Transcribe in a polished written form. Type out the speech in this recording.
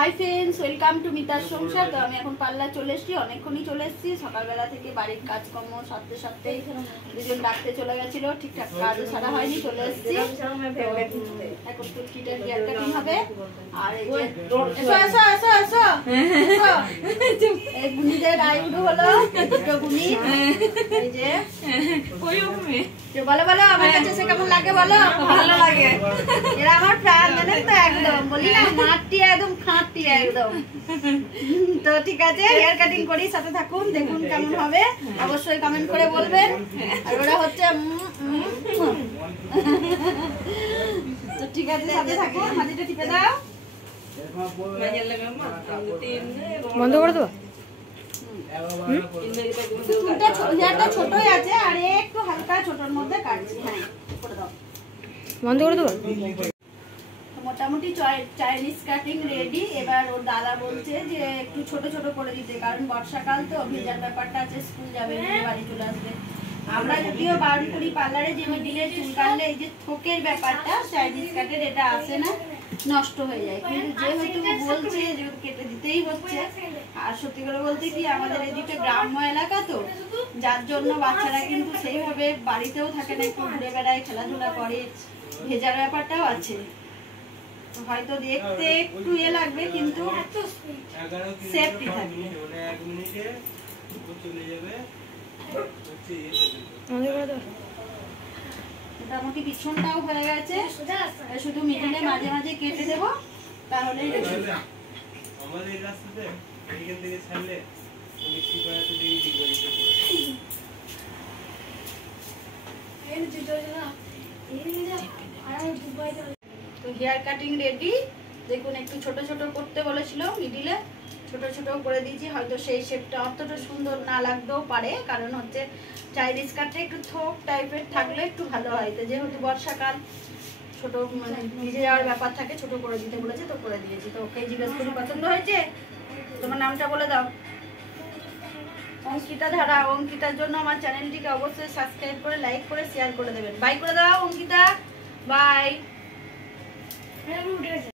Hi friends, welcome to মিতার সংসার। তো আমি এখন পার্লার চলে এসেছি, অনেকক্ষণই চলে এসেছি। সকালবেলা থেকে বাড়ির কাজকর্ম সারতে সারতেই দুজন ডাকতে চলে গেছিল, ঠিকঠাক কাজও সারা হয়নি, চলে এসেছি। এখন চুলকিটার হেয়ার কাটিং হবে। আর এই যে এসো এসো এসো এসো এই বুনিদের আইব্রো হলো, দুটো বুনি। এই যে বলো বলো আমার কাছে সে কেমন লাগে বলো। ভালো লাগে, এরা আমার প্রাণ জানেন তো, একদম বলি না মাটি একদম খাঁটি একদম। তো ঠিক আছে, হেয়ার কাটিং করি, সাথে থাকুন, দেখুন কেমন হবে, অবশ্যই কমেন্ট করে বলবেন। আর ওরা হচ্ছে তো ঠিক আছে, সাথে থাকুন। মাটিটা টিপে দাও, বন্ধ করে দেবো। হেয়ারটা ছোটই আছে আর একটু হালকা ছোটর মধ্যে কাটছি। হ্যাঁ করে দাও, বন্ধ করে দেবো। মোটামুটি চাইনিজ কাটিং রেডি। এবার ওর দাদা বলছে যে একটু ছোট ছোট করে দিতে, কারণ বর্ষাকাল তো ভেজার ব্যাপারটা আছে, স্কুল যাবে, বাড়ি চলে আসবে। আমরা যদিও বারণ করি পার্লারে যে মিডিলে চুল কাটলে এই যে থোকের ব্যাপারটা চাইনিজ কাটের এটা আসে না, নষ্ট হয়ে যায়, কিন্তু যেহেতু বলছে যে কেটে দিতেই হচ্ছে। আর সত্যি করে বলতে কি, আমাদের এদিকে গ্রাম্য এলাকা তো, যার জন্য বাচ্চারা কিন্তু সেইভাবে বাড়িতেও থাকে না, একটু ঘুরে বেড়ায়, খেলাধুলা করে, ভেজার ব্যাপারটাও আছে। হয়তো দেখতে একটু লাগবে, কিন্তু সেফটি থাকবে। মোটামুটি পিছনটাও হয়ে গেছে, শুধু মিডিলে মাঝে মাঝে কেটে দেবো, তাহলে আমাদের রাস্তাতে এইখান থেকে ছাড়লে তো হেয়ার কাটিং রেডি। দেখুন, একটু ছোট ছোট করতে বলেছিল, মিডিলে ছোট ছোট করে দিয়েছি। হয়তো সেই শেপটা অতটা সুন্দর না লাগতেও পারে, কারণ হচ্ছে চাইনিজ কাটটা একটু থোক টাইপের থাকলে একটু ভালো হয়। তো যেহেতু বর্ষাকাল, ছোট মানে ভিজে যাওয়ার ব্যাপার থাকে, ছোট করে দিতে বলেছে, তো করে দিয়েছি। তো ওকে জিজ্ঞেস করি পছন্দ হয়েছে, তোমার নামটা বলে দাও। অঙ্কিতা ধারা। অঙ্কিতার জন্য আমার চ্যানেলটিকে অবশ্যই সাবস্ক্রাইব করে, লাইক করে, শেয়ার করে দেবেন। বাই করে দাও অঙ্কিতা, বাই।